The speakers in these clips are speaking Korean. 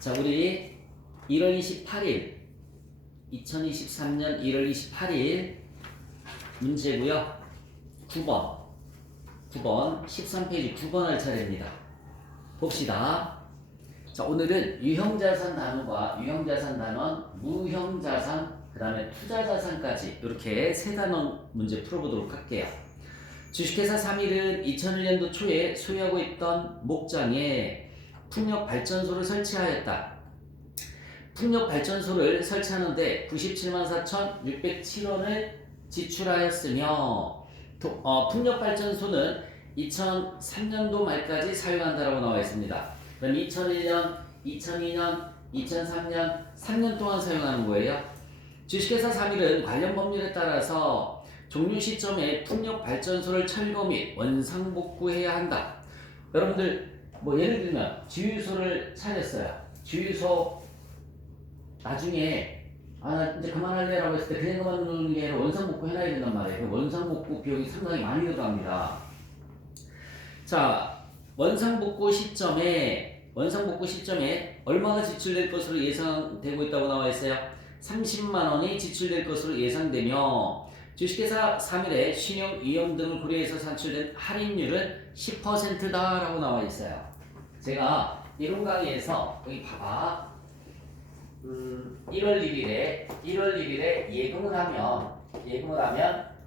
자, 우리 1월 28일 2023년 1월 28일 문제고요. 9번 13페이지 9번 할 차례입니다. 봅시다. 자, 오늘은 유형자산 단원과 유형자산 단원, 무형자산, 그 다음에 투자자산까지 이렇게 세 단원 문제 풀어보도록 할게요. 주식회사 3일은 2001년도 초에 소유하고 있던 목장에 풍력발전소를 설치하였다. 풍력발전소를 설치하는데 97만 4,607원을 지출하였으며 풍력발전소는 2003년도 말까지 사용한다라고 나와 있습니다. 그럼 2001년, 2002년, 2003년, 3년 동안 사용하는 거예요. 주식회사 3일은 관련 법률에 따라서 종료 시점에 풍력발전소를 철거 및 원상복구해야 한다. 여러분들 뭐 예를 들면 주유소를 차렸어요. 주유소 나중에 나 이제 그만할래라고 했을 때 그냥 그만두는 게 아니라 원상복구 해놔야 된단 말이에요. 원상복구 비용이 상당히 많이 들어갑니다. 자, 원상복구 시점에 얼마가 지출될 것으로 예상되고 있다고 나와 있어요. 30만 원이 지출될 것으로 예상되며 주식회사 3일의 신용, 위험 등을 고려해서 산출된 할인율은 10%다라고 나와 있어요. 제가 이론 강의에서 여기 봐봐. 1월 1일에 예금을 하면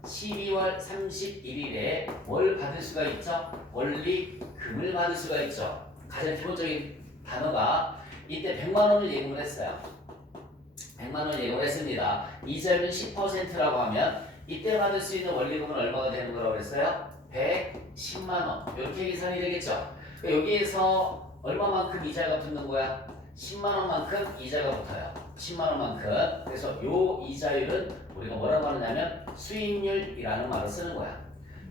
12월 31일에 뭘 받을 수가 있죠? 원리금을 받을 수가 있죠. 가장 기본적인 단어가 이때 100만 원을 예금을 했어요. 100만 원을 예금을 했습니다. 이자율은 10%라고 하면 이때 받을 수 있는 원리금은 얼마가 되는 거라고 그랬어요? 110만 원. 이렇게 계산이 되겠죠. 여기에서 얼마만큼 이자가 붙는 거야? 10만 원만큼 이자가 붙어요. 10만 원만큼. 그래서 요 이자율은 우리가 뭐라고 하느냐면 수익률이라는 말을 쓰는 거야.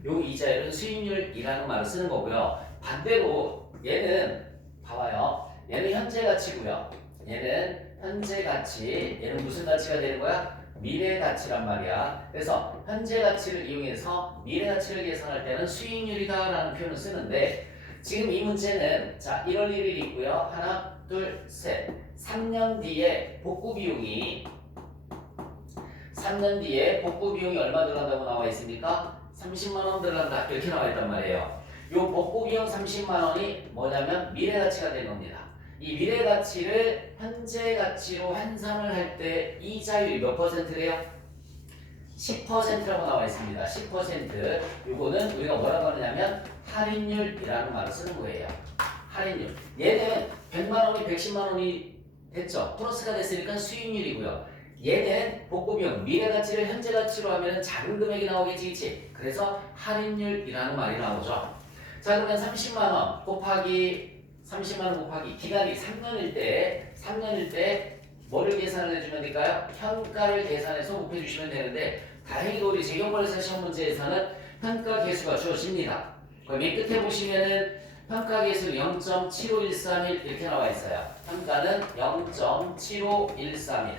요 이자율은 수익률이라는 말을 쓰는 거고요. 반대로 얘는 봐봐요. 얘는 현재 가치고요. 얘는 현재 가치. 얘는 무슨 가치가 되는 거야? 미래 가치란 말이야. 그래서 현재 가치를 이용해서 미래 가치를 계산할 때는 수익률이다라는 표현을 쓰는데 지금 이 문제는 자 1월 1일 있고요. 하나, 둘, 셋. 3년 뒤에 복구 비용이 얼마 들어간다고 나와 있습니까? 30만 원 들어간다. 이렇게 나와 있단 말이에요. 요 복구 비용 30만 원이 뭐냐면 미래 가치가 되는 겁니다. 이 미래 가치를 현재 가치로 환산을 할 때 이자율이 몇 %래요? 10%라고 나와 있습니다. 10%. 요거는 우리가 뭐라고 하느냐면 할인율이라는 말을 쓰는 거예요. 할인율. 얘는 100만 원이 110만 원이 됐죠. 플러스가 됐으니까 수익률이고요. 얘는 복구비용, 미래 가치를 현재 가치로 하면 작은 금액이 나오겠지, 그치? 그래서 할인율이라는 말이 나오죠. 자, 그러면 30만 원 곱하기 기간이 3년일 때 뭐를 계산을 해주면 될까요? 현가를 계산해서 곱해주시면 되는데 다행히도 우리 재경벌사 시험 문제에서는 현가 계수가 주어집니다. 맨 끝에 보시면은 현가 계수 0.75131 이렇게 나와 있어요. 현가는 0.75131.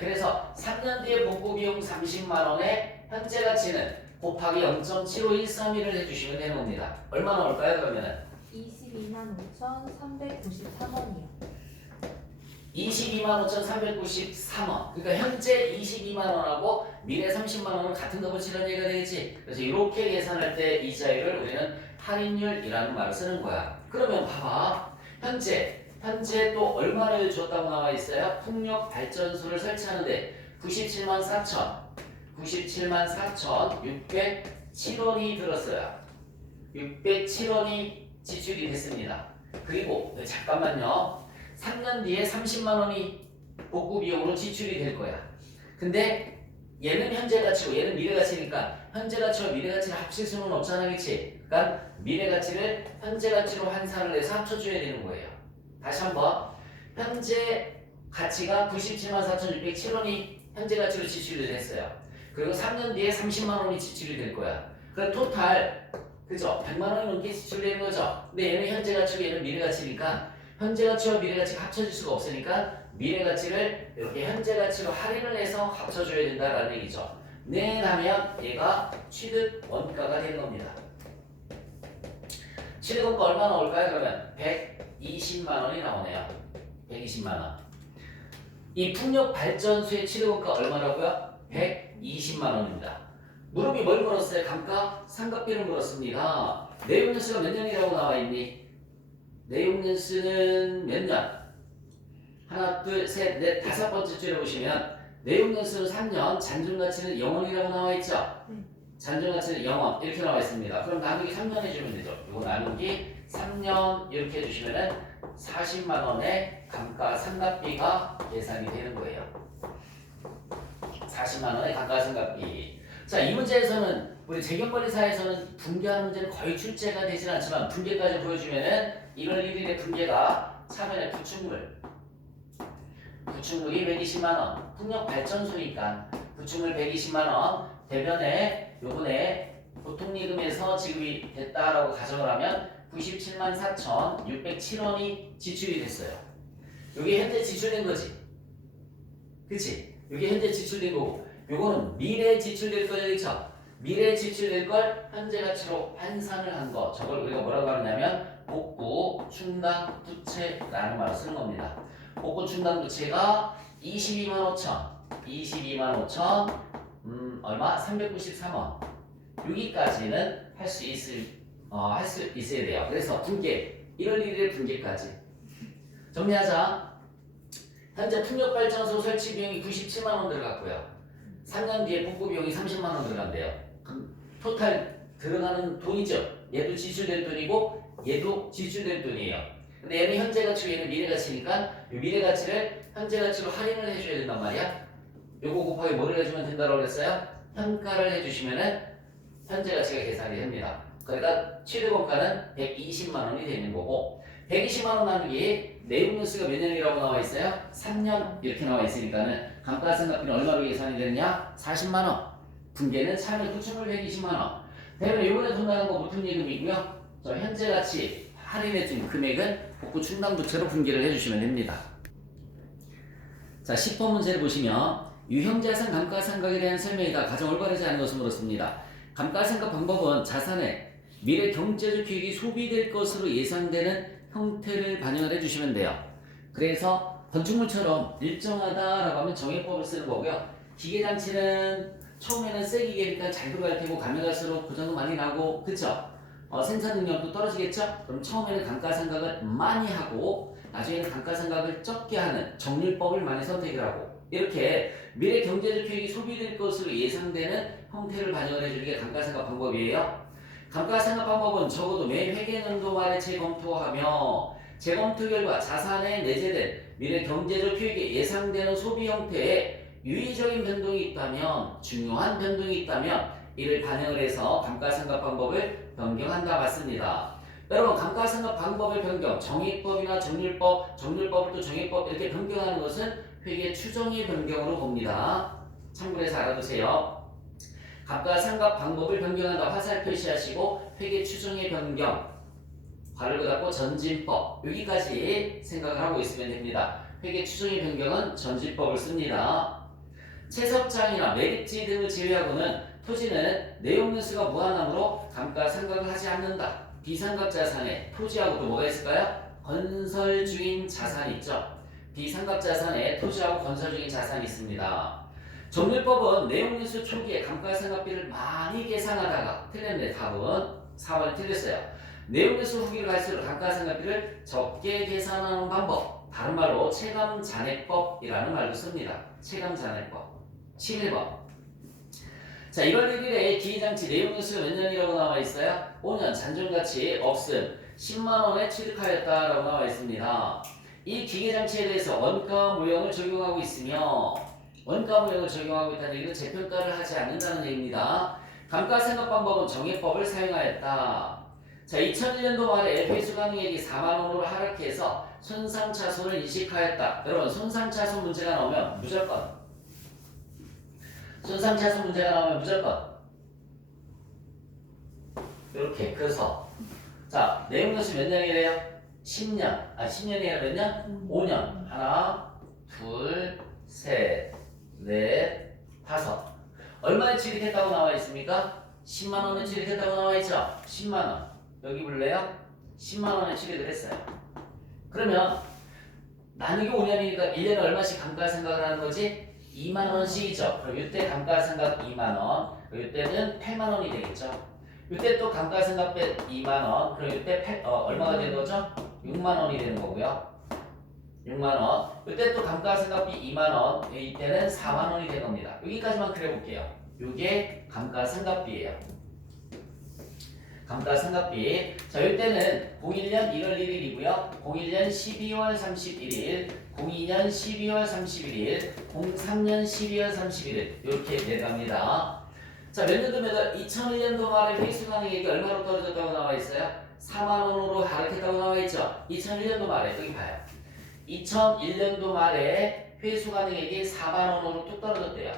그래서 3년 뒤에 복구 비용 30만 원에 현재 가치는 곱하기 0.75131을 해주시면 되는 겁니다. 얼마 나올까요, 그러면은? 22만 5,393원이요. 22만 5,393원. 그러니까 현재 22만 원하고 미래 30만 원은 같은 값을 치는 얘기가 되겠지. 그래서 이렇게 계산할 때 이자율을 우리는 할인율이라는 말을 쓰는 거야. 그러면 봐봐. 현재 또 얼마를 줬다고 나와 있어요? 풍력 발전소를 설치하는데 97만 4,607원이 들었어요. 607원이 지출이 됐습니다. 그리고 잠깐만요. 3년 뒤에 30만 원이 복구 비용으로 지출이 될 거야. 근데 얘는 현재 가치고 얘는 미래 가치니까 현재 가치와 미래 가치를 합칠 수는 없잖아, 그치? 그러니까 미래 가치를 현재 가치로 환산을 해서 합쳐줘야 되는 거예요. 다시 한번. 현재 가치가 97만 4,607원이 현재 가치로 지출이 됐어요. 그리고 3년 뒤에 30만 원이 지출이 될 거야. 그럼 토탈, 그죠? 100만 원이 넘게 지출되는 거죠? 근데 얘는 현재 가치고 얘는 미래 가치니까 현재 가치와 미래 가치가 합쳐질 수가 없으니까 미래 가치를 이렇게 현재 가치로 할인을 해서 합쳐줘야 된다라는 얘기죠. 네 하면 얘가 취득 원가가 되는 겁니다. 취득원가 얼마 나올까요? 그러면 120만 원이 나오네요. 120만 원. 이 풍력발전소의 취득원가 얼마라고요? 120만 원입니다. 무릎이 뭘 물었어요? 감가? 상각비를 물었습니다. 내용연수가 몇 년이라고 나와 있니? 내용연수는 몇 년? 하나, 둘, 셋, 넷, 다섯 번째 줄에 보시면 내용연수는 3년, 잔존가치는 0원이라고 나와 있죠? 잔존가치는 0원 이렇게 나와 있습니다. 그럼 나누기 3년 해주면 되죠. 이거 나누기 3년 이렇게 해주시면은 40만 원의 감가상각비가 계산이 되는 거예요. 40만 원의 감가상각비. 자, 이 문제에서는 우리 재경거래사에서는 분개하는 문제는 거의 출제가 되진 않지만 분개까지 보여주면은 1월 1일에 분개가 차면에 부축물이 120만 원, 풍력발전소니까 부축물 120만 원, 대변에 요번에 보통리금에서 지급이 됐다라고 가정을 하면 97만 4,607원이 지출이 됐어요. 요게 현재 지출된 거지. 그치? 요게 현재 지출된 거고 요거는 미래에 지출될 거죠. 그쵸? 미래에 지출될 걸 현재 가치로 환산을 한 거. 저걸 우리가 뭐라고 하느냐면 복구 충당 부채라는 말을 쓰는 겁니다. 복구 충당 부채가 22만 5천 얼마? 393원. 여기까지는 할 수 있어야 돼요. 그래서 분계 1월 1일 분계까지 정리하자. 현재 풍력발전소 설치 비용이 97만 원 들어갔고요. 3년 뒤에 복구 비용이 30만 원 들어간대요. 그럼 토탈 들어가는 돈이죠. 얘도 지출될 돈이고 얘도 지출될 돈이에요. 근데 얘는 현재 가치고 얘는 미래 가치니까 이 미래 가치를 현재 가치로 할인을 해줘야 된단 말이야. 요거 곱하기 뭐를 해주면 된다고 그랬어요? 현가를 해주시면은 현재 가치가 계산이 됩니다. 그러니까 취득원가는 120만 원이 되는 거고 120만 원 나누기 내용연수가 몇 년이라고 나와 있어요? 3년 이렇게 나와 있으니까는 감가상각비는 얼마로 계산이 되느냐? 40만 원. 분계는 차면 구축물 120만 원. 대면 이번에 돈 나간 거 무통예금이고요. 저 현재 가치 할인해준 금액은 복구 충당 부채로 분계를 해주시면 됩니다. 자, 10번 문제를 보시면 유형자산 감가상각에 대한 설명이다. 가장 올바르지 않은 것을 물었습니다. 감가상각 방법은 자산의 미래 경제적 효익이 소비될 것으로 예상되는 형태를 반영을 해주시면 돼요. 그래서 건축물처럼 일정하다라고 하면 정액법을 쓰는 거고요. 기계장치는 처음에는 새 기계니까 잘 들어갈 테고 가면 갈수록 고장도 많이 나고 그쵸? 생산 능력도 떨어지겠죠? 그럼 처음에는 감가상각을 많이 하고 나중에는 감가상각을 적게 하는 정률법을 많이 선택을 하고 이렇게 미래 경제적 효익이 소비될 것으로 예상되는 형태를 반영을 해주는 게 감가상각 방법이에요. 감가상각 방법은 적어도 매 회계연도 말에 재검토하며 재검토 결과 자산에 내재된 미래 경제적 효익이 예상되는 소비 형태에 유의적인 변동이 있다면 중요한 변동이 있다면 이를 반영을 해서 감가상각 방법을 변경한다 맞습니다. 여러분 감가상각 방법의 변경 정액법이나 정률법, 정률법을 또 정액법 이렇게 변경하는 것은 회계 추정의 변경으로 봅니다. 참고해서 알아두세요. 감가상각 방법을 변경한다 화살 표시하시고 회계 추정의 변경 괄호 닫고 전진법 여기까지 생각을 하고 있으면 됩니다. 회계 추정의 변경은 전진법을 씁니다. 채석장이나 매립지 등을 제외하고는 토지는 내용연수가 무한하므로 감가상각을 하지 않는다. 비상각 자산에 토지하고 또 뭐가 있을까요? 건설 중인 자산이 있죠. 비상각 자산에 토지하고 건설 중인 자산이 있습니다. 정률법은 내용연수 초기에 감가상각비를 많이 계산하다가 틀렸네. 답은 4번이 틀렸어요. 내용연수 후기를 갈수록 감가상각비를 적게 계산하는 방법 다른 말로 체감잔액법이라는 말도 씁니다. 체감잔액법 11번. 자, 1월 1일에 기계장치 내용연수가 몇 년이라고 나와 있어요? 5년 잔존가치 없음 10만원에 취득하였다라고 나와 있습니다. 이 기계장치에 대해서 원가무형을 적용하고 있으며 원가무형을 적용하고 있다는 얘기는 재평가를 하지 않는다는 얘기입니다. 감가상각 방법은 정액법을 사용하였다. 자, 2001년도 말에 회수가능액이 4만원으로 하락해서 손상차손을 인식하였다. 여러분 손상차손 문제가 나오면 무조건 손상차손 문제가 나오면 무조건 이렇게 그래서 자 내용연수 몇 년이래요? 10년 10년이 아니라 몇 년? 5년 하나 둘 셋 넷 다섯 얼마에 취득했다고 나와 있습니까? 10만원에 취득했다고 나와 있죠? 10만원 여기 볼래요? 10만 원에 취득을 했어요. 그러면 나누기 5년이니까 1년에 얼마씩 감가상각을 하는 거지? 2만 원씩이죠. 그럼 이때 감가상각 2만 원, 그럼 이때는 8만 원이 되겠죠. 이때 또 감가상각 빼 2만 원, 그럼 이때 얼마가 되는 거죠? 6만 원이 되는 거고요. 6만 원. 이때 또 감가상각비 2만 원, 이때는 4만 원이 되는 겁니다. 여기까지만 그려볼게요. 이게 감가상각비예요. 감가상각비. 자, 이때는 01년 1월 1일이고요. 01년 12월 31일, 02년 12월 31일, 03년 12월 31일 이렇게 내려갑니다. 자, 몇 년도입니다. 2001년도 말에 회수가능액이 얼마로 떨어졌다고 나와 있어요? 4만 원으로 하락했다고 나와 있죠. 2001년도 말에 여기 봐요. 2001년도 말에 회수가능액이 4만 원으로 뚝 떨어졌대요.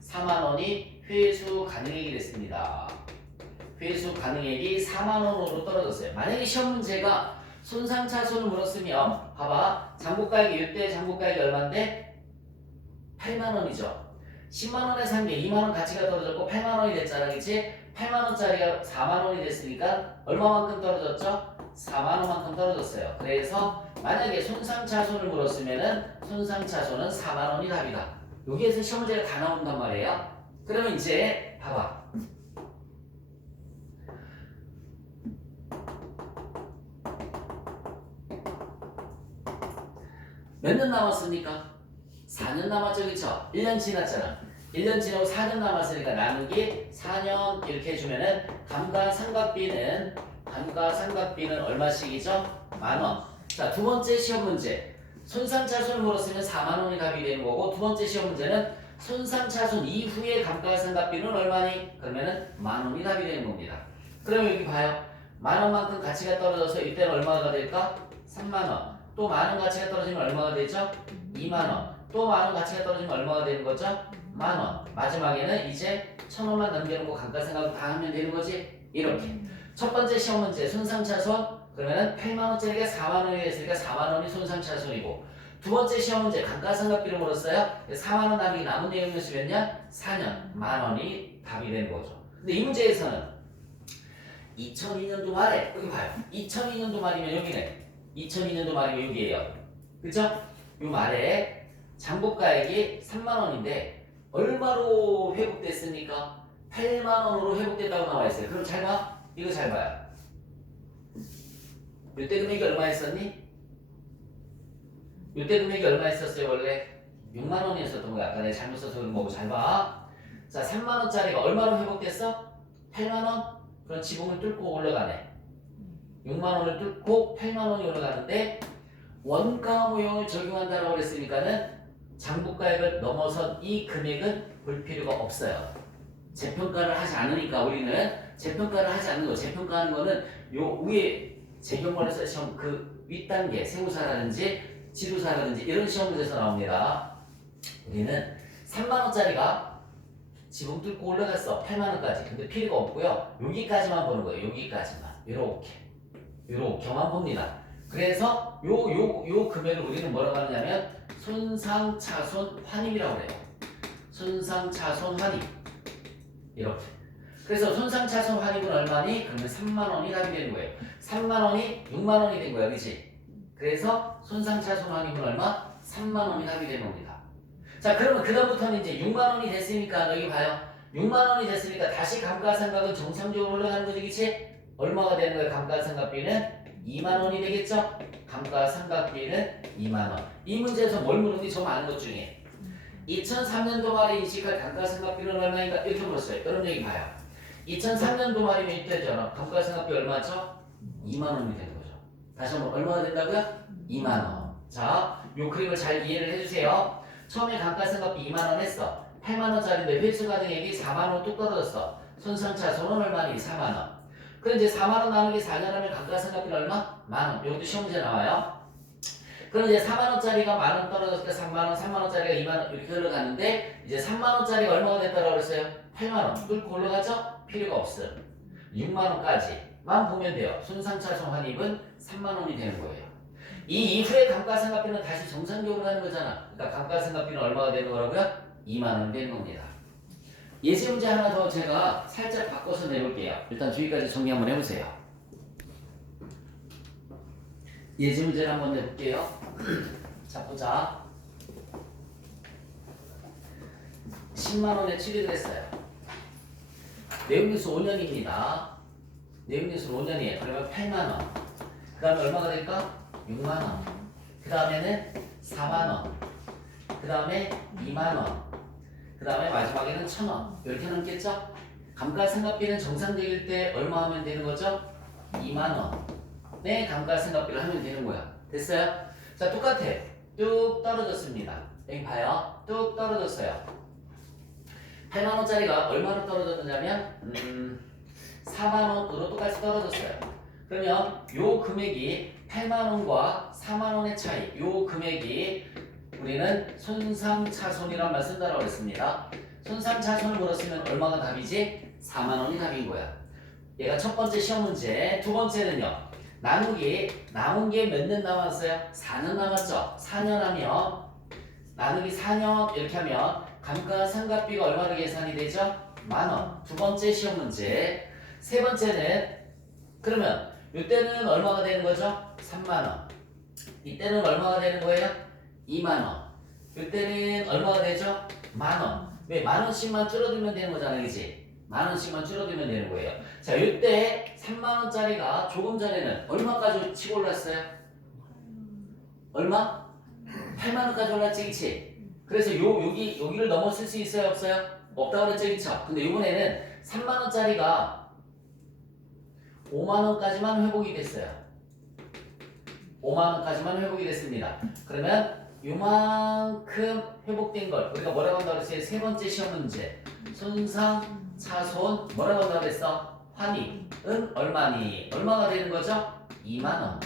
4만 원이 회수가능액이 됐습니다. 회수가능액이 4만 원으로 떨어졌어요. 만약에 시험 문제가 손상차손을 물었으면 봐봐. 장부가액이 이때 장부가액이 얼마인데? 8만 원이죠. 10만 원에 산 게 2만 원 가치가 떨어졌고 8만 원이 됐잖아, 그치? 8만 원짜리가 4만 원이 됐으니까 얼마만큼 떨어졌죠? 4만 원만큼 떨어졌어요. 그래서 만약에 손상차손을 물었으면은 손상차손은 4만 원이 답이다. 여기에서 시험 문제가 다 나온단 말이에요. 그러면 이제 봐봐. 몇 년 남았습니까? 4년 남았죠, 그쵸? 1년 지났잖아. 1년 지나고 4년 남았으니까 나누기 4년 이렇게 해주면은 감가상각비는 얼마씩이죠? 만 원. 자, 두 번째 시험 문제. 손상차손을 물었으면 4만 원이 답이 되는 거고, 두 번째 시험 문제는 손상차손 이후의 감가상각비는 얼마니? 그러면은 만 원이 답이 되는 겁니다. 그러면 여기 봐요. 만 원만큼 가치가 떨어져서 이때는 얼마가 될까? 3만 원. 또 만 원 가치가 떨어지면 얼마가 되죠? 2만 원. 또 만 원 가치가 떨어지면 얼마가 되는 거죠? 만 원. 마지막에는 이제 1,000원만 남겨놓고 감가상각을 다 하면 되는 거지? 이렇게. 첫 번째 시험 문제 손상차손 그러면은 8만 원짜리가 4만 원이 됐으니까 4만 원이 손상차손이고, 두 번째 시험 문제 감가상각비를 물었어요. 4만 원 남이 남은 내용이었으 몇 년? 4년. 만 원이 답이 되는 거죠. 근데 이 문제에서는 2002년도 말에 여기 봐요. 2002년도 말이면 여기네. 2002년도 말이면 여기에요. 그죠? 요 말에 장부가액이 3만 원인데 얼마로 회복됐습니까? 8만 원으로 회복됐다고 나와 있어요. 그럼 잘 봐. 이거 잘 봐요. 이때 금액이 얼마 있었니? 이때 금액이 얼마 있었어요 원래? 6만 원이었었던 거야. 아까 내가 잘못 써서 그런 거고 잘 봐. 자, 3만 원짜리가 얼마로 회복됐어? 8만 원? 그럼 지붕을 뚫고 올라가네. 6만 원을 뚫고 8만 원이 올라가는데 원가 모형을 적용한다라고 그랬으니까는 장부가액을 넘어선 이 금액은 볼 필요가 없어요. 재평가를 하지 않으니까 우리는 재평가를 하지 않는 거. 재평가하는 거는 요 위에 재경권에서 시험 그 윗단계 세무사라든지 지도사라든지 이런 시험 문제에서 나옵니다. 우리는 3만 원짜리가 지붕 뚫고 올라갔어. 8만 원까지. 근데 필요가 없고요. 여기까지만 보는 거예요. 여기까지만. 요렇게만 봅니다. 그래서 요 금액을 우리는 뭐라고 하느냐면 손상차손 환입이라고 그래요. 손상차손 환입. 이렇게. 그래서 손상차손 환입은 얼마니? 그러면 3만 원이 답이 되는 거예요. 3만 원이 6만 원이 된 거야, 그렇지? 그래서 손상차손 환입은 얼마? 3만 원이 답이 되는 겁니다. 자, 그러면 그다음부터는 이제 6만 원이 됐으니까 여기 봐요. 6만 원이 됐으니까 다시 감가상각은 정상적으로 올라가는 거지, 그렇지? 얼마가 되는 거예요? 감가상각비는 2만 원이 되겠죠? 감가상각비는 2만 원. 이 문제에서 뭘 물었니? 저 많은 것 중에 2003년도 말에 인식할 감가상각비는 얼마인가? 이렇게 물었어요. 여러분 여기 봐요. 2003년도 말이면 이때잖아. 감가상각비 얼마죠? 2만 원이 되는 거죠. 다시 한번 얼마가 된다고요? 2만 원. 자, 요 그림을 잘 이해를 해주세요. 처음에 감가상각비 2만 원 했어. 8만 원짜리인데 회수가능액이 4만 원 뚝 떨어졌어. 손상차손은 얼마니? 4만 원. 그럼 이제 4만 원 나누기 4년 하면 감가상각비는 얼마? 만 원. 여기도 시험 문제 나와요. 그럼 이제 4만 원짜리가 만 원 떨어졌으니까 3만 원, 3만 원짜리가 2만 원 이렇게 흘러가는데 이제 3만 원짜리가 얼마가 됐다고 그랬어요? 8만 원. 뚫고 올라가죠? 필요가 없어요. 6만 원까지만 보면 돼요. 손상차손 환입은 3만 원이 되는 거예요. 이 이후에 감가상각비는 다시 정상적으로 가는 거잖아. 그러니까 감가상각비는 얼마가 되는 거라고요? 2만 원 되는 겁니다. 예시 문제 하나 더 제가 살짝 바꿔서 내볼게요. 일단 저기까지 정리 한번 해보세요. 예제 문제를 한번 내볼게요. 자, 보자. 10만 원에 취득을 했어요. 내용연수 5년입니다. 내용연수 5년이에요. 그러면 8만 원. 그 다음에 얼마가 될까? 6만 원. 그 다음에는 4만 원. 그 다음에 2만 원. 그 다음에 마지막에는 1,000원. 이렇게 남겠죠? 감가상각비는 정상적일 때 얼마 하면 되는 거죠? 2만 원의 감가상각비를 하면 되는 거야. 됐어요? 자, 똑같아. 뚝 떨어졌습니다. 여기 봐요. 뚝 떨어졌어요. 8만 원짜리가 얼마로 떨어졌느냐면 4만 원으로 똑같이 떨어졌어요. 그러면 요 금액이 8만 원과 4만 원의 차이, 요 금액이 우리는 손상차손이란 말 쓴다라고 했습니다. 손상차손을 물었으면 얼마가 답이지? 4만 원이 답인 거야. 얘가 첫 번째 시험 문제. 두 번째는요. 나누기 남은 게 몇 년 남았어요? 4년 남았죠. 4년 하면 나누기 4년 이렇게 하면 감가상각비가 얼마로 계산이 되죠? 만 원. 두 번째 시험 문제. 세 번째는 그러면 이때는 얼마가 되는 거죠? 3만 원. 이때는 얼마가 되는 거예요? 2만 원. 이때는 얼마가 되죠? 만 원. 왜? 만 원씩만 줄어들면 되는 거잖아요, 그지? 만 원씩만 줄어들면 되는 거예요. 자, 이때 3만 원짜리가 조금 전에는 얼마까지 치고 올랐어요? 얼마? 8만 원까지 올랐지, 그치? 그래서 여기를 넘어설 수 있어요, 없어요? 없다고 그랬죠, 그쵸? 근데 이번에는 3만 원짜리가 5만 원까지만 회복이 됐어요. 5만 원까지만 회복이 됐습니다. 그러면 요만큼 회복된 걸 우리가 뭐라고 한다고 그랬어요? 세 번째 시험 문제. 손상, 차손 뭐라고 한다고 그랬어? 환입은 얼마니? 얼마가 되는 거죠? 2만 원.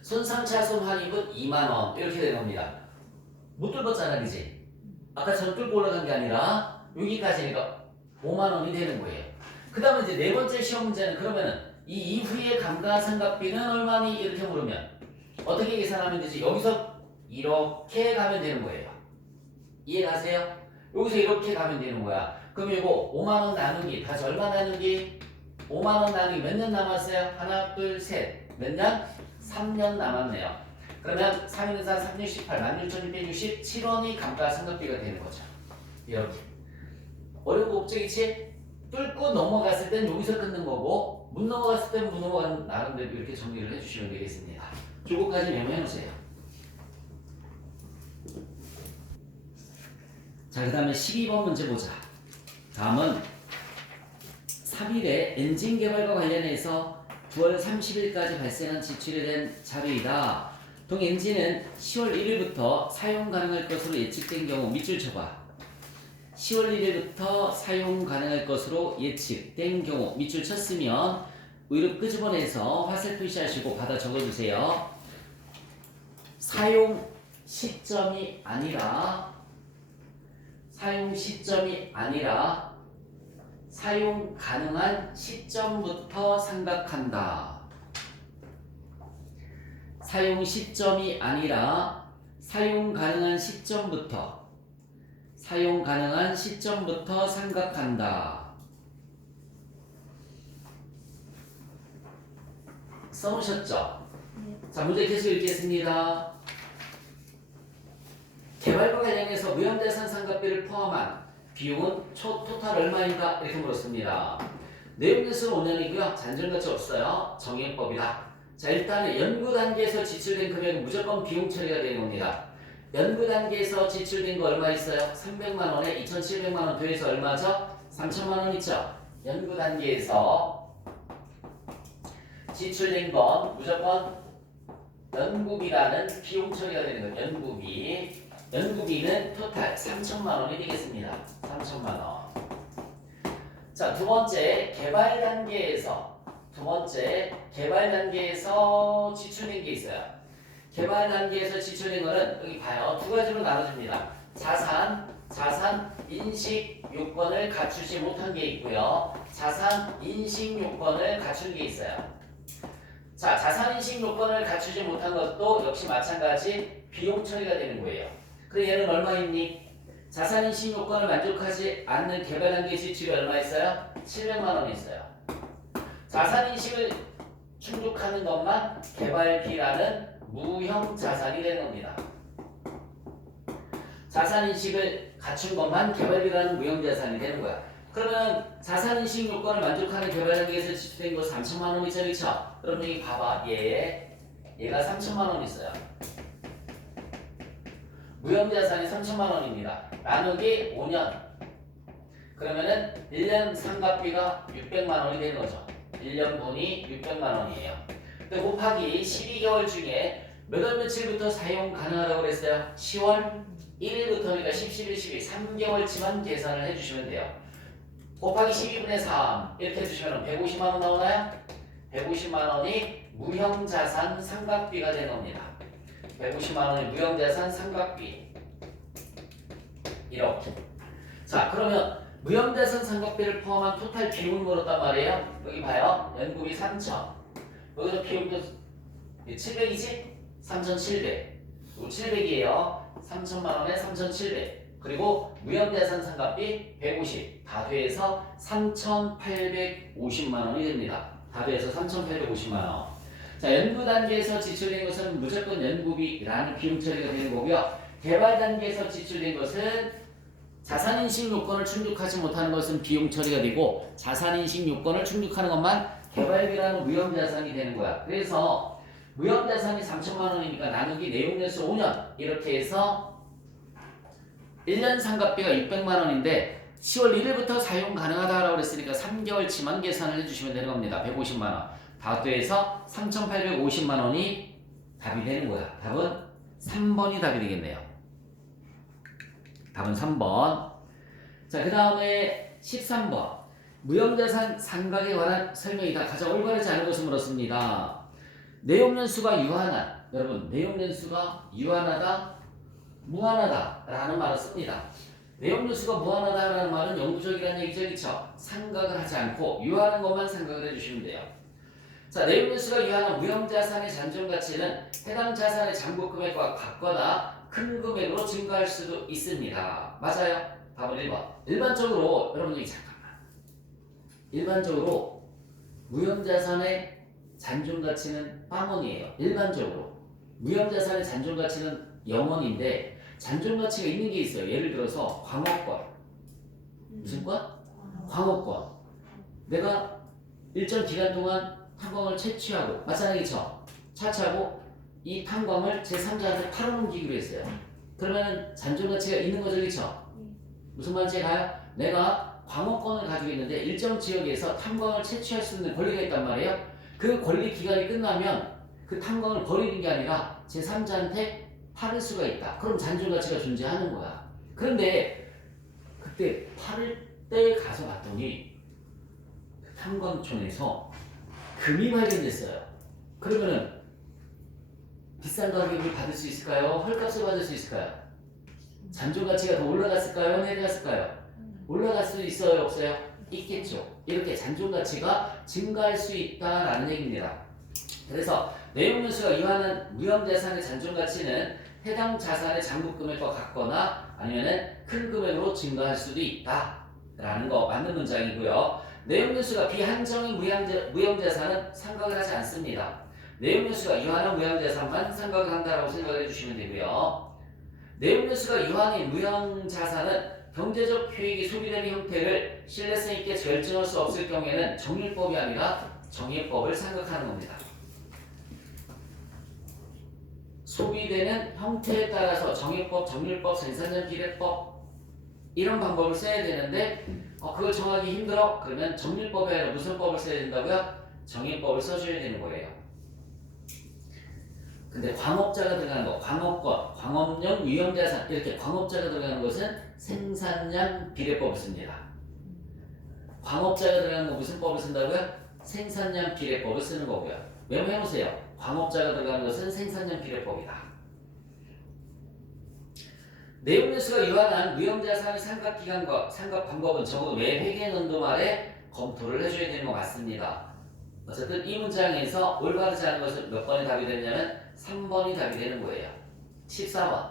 손상, 차손, 환입은 2만 원. 이렇게 되는 겁니다. 못 뚫었잖아, 그지? 아까처럼 뚫고 올라간 게 아니라 여기까지니까 5만 원이 되는 거예요. 그 다음에 이제 네 번째 시험 문제는 그러면은 이 이후의 감가상각비는 얼마니? 이렇게 물으면 어떻게 계산하면 되지? 여기서 이렇게 가면 되는 거예요. 이해가세요? 여기서 이렇게 가면 되는 거야. 그럼 이거 5만 원 나누기 다시 얼마 나누기? 5만 원 나누기 몇 년 남았어요? 하나, 둘, 셋. 몇 년? 3년 남았네요. 그러면 3인 4, 3년 18, 16,667원이 감가상각비가 되는 거죠. 이렇게. 어려운 거 없죠, 그치? 뚫고 넘어갔을 땐 여기서 끊는 거고 못 넘어갔을 땐 못 넘어가는 나름대로 이렇게 정리를 해주시면 되겠습니다. 요거까지 메모해놓으세요. 자, 그 다음에 12번 문제 보자. 다음은 3일에 엔진 개발과 관련해서 9월 30일까지 발생한 지출에 대한 자료이다. 동 엔진은 10월 1일부터 사용 가능할 것으로 예측된 경우 밑줄 쳐봐. 10월 1일부터 사용 가능할 것으로 예측된 경우 밑줄 쳤으면 의롭 끄집어내서 화살 표시하시고 받아 적어주세요. 사용 시점이 아니라 사용 가능한 시점부터 생각한다. 사용 시점이 아니라 사용 가능한 시점부터 생각한다. 써놓으셨죠? 네. 자, 문제 계속 읽겠습니다. 개발과 관련해서 무형자산 상각비를 포함한 비용은 토탈 얼마인가? 이렇게 물었습니다. 내용연수는 5년이고요. 잔존가치 없어요. 정액법이다. 자, 일단은 연구 단계에서 지출된 금액은 무조건 비용 처리가 되는 겁니다. 연구 단계에서 지출된 거 얼마 있어요? 300만 원에 2,700만 원 더해서 얼마죠? 3,000만 원 있죠? 연구 단계에서 지출된 건 무조건 연구비라는 비용 처리가 되는 거예요. 연구비는 토탈 3,000만 원이 되겠습니다. 3,000만 원. 자, 두 번째 개발 단계에서 지출된 게 있어요. 개발 단계에서 지출된 거는 여기 봐요. 두 가지로 나눠집니다. 자산 인식 요건을 갖추지 못한 게 있고요. 자산 인식 요건을 갖춘 게 있어요. 자, 자산 인식 요건을 갖추지 못한 것도 역시 마찬가지 비용 처리가 되는 거예요. 그럼 얘는 얼마입니? 자산 인식 요건을 만족하지 않는 개발 단계 지출이 얼마 있어요? 700만 원 있어요. 자산 인식을 충족하는 것만 개발비라는 무형 자산이 되는 겁니다. 자산인식을 갖춘 것만 개발비라는 무형 자산이 되는 거야. 그러면 자산인식 요건을 만족하는 개발 단계에서 지출된 거 3천만 원이죠, 그렇죠? 그럼 여기 봐봐, 얘가 3천만 원 있어요. 무형 자산이 3천만 원입니다. 나누기 5년. 그러면은 1년 상각비가 600만 원이 되는 거죠. 1년 분이 600만 원이에요. 곱하기 12개월 중에 몇 월 며칠부터 사용 가능하다고 그랬어요? 10월 1일부터니까 10, 11, 12, 3개월치만 계산을 해주시면 돼요. 곱하기 12분의 3 이렇게 해주시면 150만 원 나오나요? 150만 원이 무형자산 상각비가 되는 겁니다. 150만 원이 무형자산 상각비. 이렇게. 자, 그러면 무형자산 상각비를 포함한 토탈 비용을 물었단 말이에요. 여기 봐요. 연구비 3천. 여기서 비용도 700이지? 3,700. 700이에요. 3천만 원에 3,700. 그리고 무형자산 상각비 150. 다 더해서 3,850만 원이 됩니다. 다 더해서 3,850만 원. 자, 연구 단계에서 지출된 것은 무조건 연구비라는 비용 처리가 되는 거고요. 개발 단계에서 지출된 것은 자산인식 요건을 충족하지 못하는 것은 비용 처리가 되고 자산인식 요건을 충족하는 것만 개발비라는 무형자산이 되는 거야. 그래서 무형자산이 3천만 원이니까 나누기 내용연수 5년 이렇게 해서 1년 상각비가 600만 원인데 10월 1일부터 사용 가능하다라고 그랬으니까 3개월치만 계산을 해주시면 되는 겁니다. 150만 원. 다 더해서 3,850만 원이 답이 되는 거야. 답은 3번이 답이 되겠네요. 답은 3번. 자, 그 다음에 13번. 무형자산 상각에 관한 설명이다. 가장 올바르지 않은 것을 물었습니다. 내용연수가 유한한. 여러분, 내용연수가 유한하다, 무한하다 라는 말을 씁니다. 내용연수가 무한하다 라는 말은 영구적이라는 얘기죠. 그렇죠? 상각을 하지 않고 유한한 것만 상각을 해주시면 돼요. 자, 내용연수가 유한한 무형자산의 잔존가치는 해당 자산의 잔고금액과 같거나 큰 금액으로 증가할 수도 있습니다. 맞아요? 답은 1번. 일반적으로 여러분들이 잠깐만. 일반적으로 무형자산의 잔존가치는 빵원이에요. 일반적으로. 무형자산의 잔존가치는 0원인데 잔존가치가 있는 게 있어요. 예를 들어서 광업권. 무슨 권? 광업권. 내가 일정 기간 동안 탄광을 채취하고 마찬가지죠. 차치하고 이 탄광을 제3자한테 팔아넘기기로 했어요. 그러면 잔존가치가 있는 거죠. 그렇죠? 무슨 말인지 가요? 내가 광업권을 가지고 있는데 일정 지역에서 탄광을 채취할 수 있는 권리가 있단 말이에요. 그 권리 기간이 끝나면 그 탄광을 버리는 게 아니라 제3자한테 팔을 수가 있다. 그럼 잔존가치가 존재하는 거야. 그런데 그때 팔을 때 가서 봤더니 그 탄광촌에서 금이 발견됐어요. 그러면은 비싼 가격을 받을 수 있을까요? 헐값을 받을 수 있을까요? 잔존가치가 더 올라갔을까요? 내려갔을까요? 올라갈 수 있어요? 없어요? 있겠죠. 이렇게 잔존가치가 증가할 수 있다라는 얘기입니다. 그래서 내용연수가 유한한 무형자산의 잔존가치는 해당 자산의 잔고금액과 같거나 아니면은 큰 금액으로 증가할 수도 있다라는 거 맞는 문장이고요. 내용연수가 비한정인 무형자산은 상각을 하지 않습니다. 내용연수가 유한한 무형자산만 상각을 한다라고 생각해 주시면 되고요. 내용연수가 유한인 무형자산은 경제적 효익이 소비되는 형태를 신뢰성 있게 결정할 수 없을 경우에는 정률법이 아니라 정의법을 생각하는 겁니다. 소비되는 형태에 따라서 정의법, 정률법, 생산량 비례법 이런 방법을 써야 되는데 그걸 정하기 힘들어? 그러면 정률법이 아니라 무슨 법을 써야 된다고요? 정의법을 써줘야 되는 거예요. 근데 광업자가 들어가는 거, 광업권, 광업용 유형자산 이렇게 광업자가 들어가는 것은 생산량 비례법을 씁니다. 광업자가 들어가는 거 무슨 법을 쓴다고요? 생산량 비례법을 쓰는 거고요. 메모해보세요. 광업자가 들어가는 것은 생산량 비례법이다. 내용연수가 유한한 무형자산의 상각기간과 상각 방법은 적어도 매 회계연도 말에 검토를 해줘야 되는 것 같습니다. 어쨌든 이 문장에서 올바르지 않은 것은 몇 번이 답이 되냐면 3번이 답이 되는 거예요. 14번.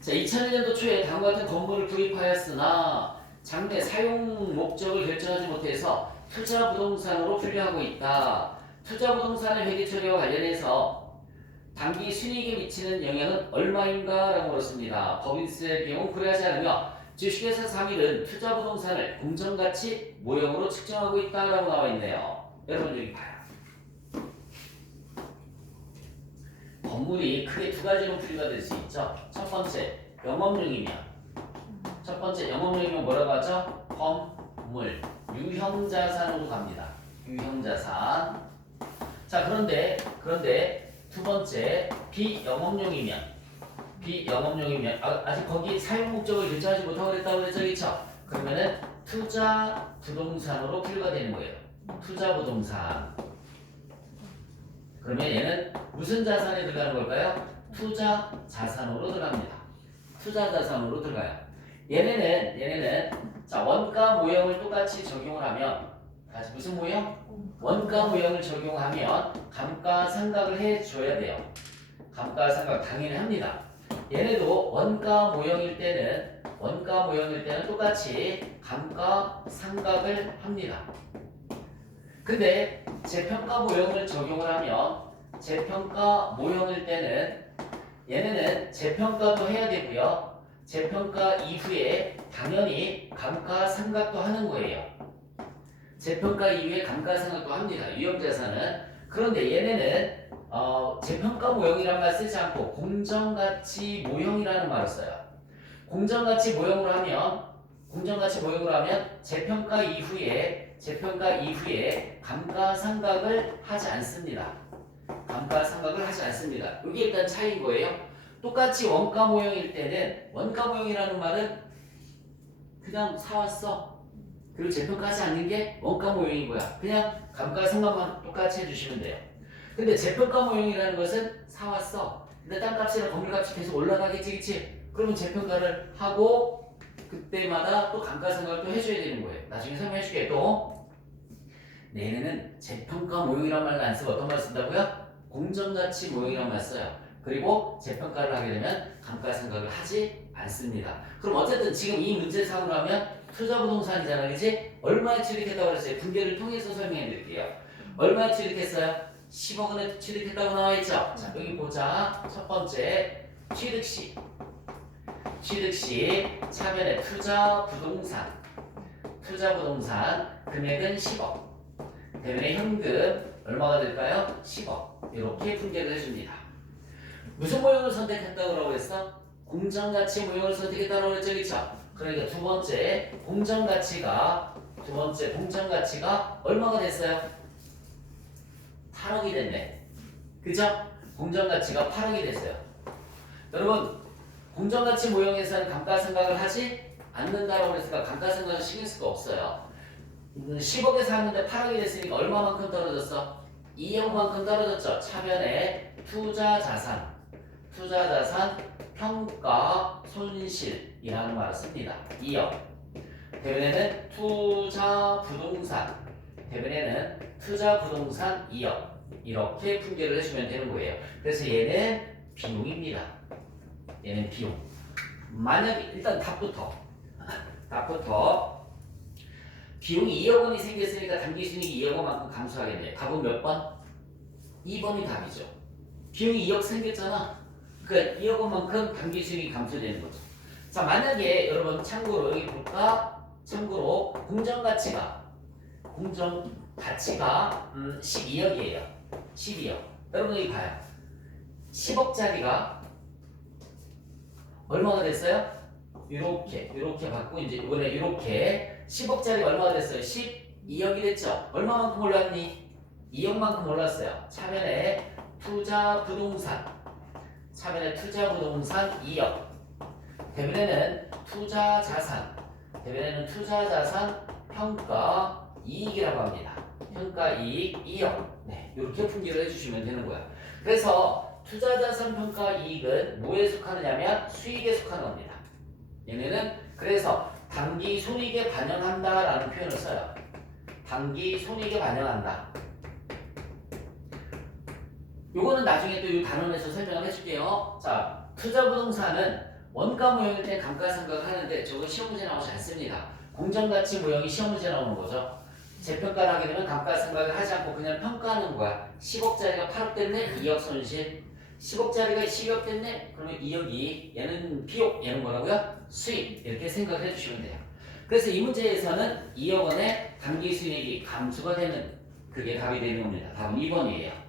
자, 2001년도 초에 다음과 같은 건물을 구입하였으나 장래 사용 목적을 결정하지 못해서 투자 부동산으로 분류하고 있다. 투자 부동산의 회계 처리와 관련해서 단기 순이익에 미치는 영향은 얼마인가? 라고 물었습니다. 법인세 비용은 고려하지 않으며 주식회사 3일은 투자 부동산을 공정가치 모형으로 측정하고 있다라고 나와 있네요. 여러분 여기 봐요. 건물이 크게 두 가지로 분류가 될 수 있죠. 첫 번째 영업용이면 뭐라고 하죠? 건물, 유형자산으로 갑니다. 유형자산. 자, 그런데 두 번째 비영업용이면 아직 거기 사용 목적을 결정하지 못하고 그랬다고 그랬죠, 그렇죠? 그러면은 투자 부동산으로 분류가 되는 거예요. 투자 부동산. 그러면 얘는 무슨 자산에 들어가는 걸까요? 투자 자산으로 들어갑니다. 투자 자산으로 들어가요. 얘네는 자, 원가 모형을 똑같이 적용을 하면 다시 무슨 모형? 원가 모형을 적용하면 감가상각을 해줘야 돼요. 감가상각 당연히 합니다. 얘네도 원가 모형일 때는 똑같이 감가상각을 합니다. 근데 재평가 모형을 적용을 하면 재평가 모형일 때는 얘네는 재평가도 해야 되고요. 재평가 이후에 당연히 감가상각도 하는 거예요. 재평가 이후에 감가상각도 합니다. 유형자산은. 그런데 얘네는 재평가 모형이라는 말 쓰지 않고 공정가치 모형이라는 말을 써요. 공정가치 모형으로 하면 재평가 이후에 감가상각을 하지 않습니다. 이게 일단 차이인 거예요. 똑같이 원가 모형일 때는 원가 모형이라는 말은 그냥 사왔어. 그리고 재평가하지 않는 게 원가 모형인 거야. 그냥 감가상각만 똑같이 해주시면 돼요. 근데 재평가 모형이라는 것은 사왔어. 근데 땅값이나 건물값이 계속 올라가겠지, 그치? 그러면 재평가를 하고 그때마다 또 감가상각을 또 해줘야 되는 거예요. 나중에 설명해줄게. 또 얘네는 재평가 모형이란 말을 안 쓰고 어떤 말 쓴다고요? 공정가치 모형이란 말 써요. 그리고 재평가를 하게 되면 감가상각을 하지 않습니다. 그럼 어쨌든 지금 이 문제상으로 하면 투자부동산이잖아, 그치? 얼마에 취득했다고 그랬어요? 분계를 통해서 설명해 드릴게요. 얼마에 취득했어요? 10억 원에 취득했다고 나와 있죠? 자, 여기 보자. 첫 번째, 취득시 차변의 투자부동산 금액은 10억. 대변의 현금 얼마가 될까요? 10억. 이렇게 분계를 해줍니다. 무슨 모형을 선택했다고 했어? 공정가치 모형을 선택했다고 그랬죠, 그렇죠? 그러니까 두 번째 공정가치가 얼마가 됐어요? 8억이 됐네. 그죠? 공정가치가 8억이 됐어요. 여러분, 공정가치 모형에서는 감가상각을 하지 않는다라고 했으니까 감가상각을 신경 쓸 거 없어요. 10억에 샀는데 8억이 됐으니까 얼마만큼 떨어졌어? 2억만큼 떨어졌죠. 차변에 투자자산 평가 손실이라는 말을 씁니다. 2억. 대변에는 투자부동산 2억. 이렇게 분계를 해주면 되는 거예요. 그래서 얘는 비용입니다. 얘는 비용. 만약에 일단 답부터 비용이 2억 원이 생겼으니까 당기순이익이 2억 원만큼 감소하겠네요. 답은 몇 번? 2번이 답이죠. 비용이 2억 생겼잖아. 그러니까 2억 원만큼 당기순이익이 감소되는 거죠. 자, 만약에 여러분 참고로 여기 볼까? 참고로 공정가치가 12억이에요. 12억. 여러분 여기 봐요. 10억짜리가 얼마가 됐어요? 이렇게 받고 이제 이번에 이렇게 10억짜리 얼마가 됐어요? 12억이 됐죠? 얼마만큼 올랐니? 2억만큼 올랐어요. 차변에 투자부동산 2억. 대변에는 투자자산 평가 이익이라고 합니다. 평가 이익 2억. 네, 이렇게 분기를 해주시면 되는 거야. 그래서 투자자산 평가 이익은 뭐에 속하느냐면 수익에 속하는 겁니다. 얘네는 그래서 단기 손익에 반영한다라는 표현을 써요. 단기 손익에 반영한다. 요거는 나중에 또 이 단원에서 설명을 해줄게요. 자, 투자부동산은 원가 모형일 때 감가상각을 하는데 저거 시험 문제 나오지 않습니다. 공정가치 모형이 시험 문제 나오는 거죠. 재평가를 하게 되면 감가 생각을 하지 않고 그냥 평가하는 거야. 10억짜리가 8억 됐네? 2억 손실. 10억짜리가 12억 됐네? 그러면 2억이 얘는 비용, 얘는 뭐라고요? 수익. 이렇게 생각을 해주시면 돼요. 그래서 이 문제에서는 2억 원의 당기 수익이 감소가 되는 그게 답이 되는 겁니다. 답은 2번이에요.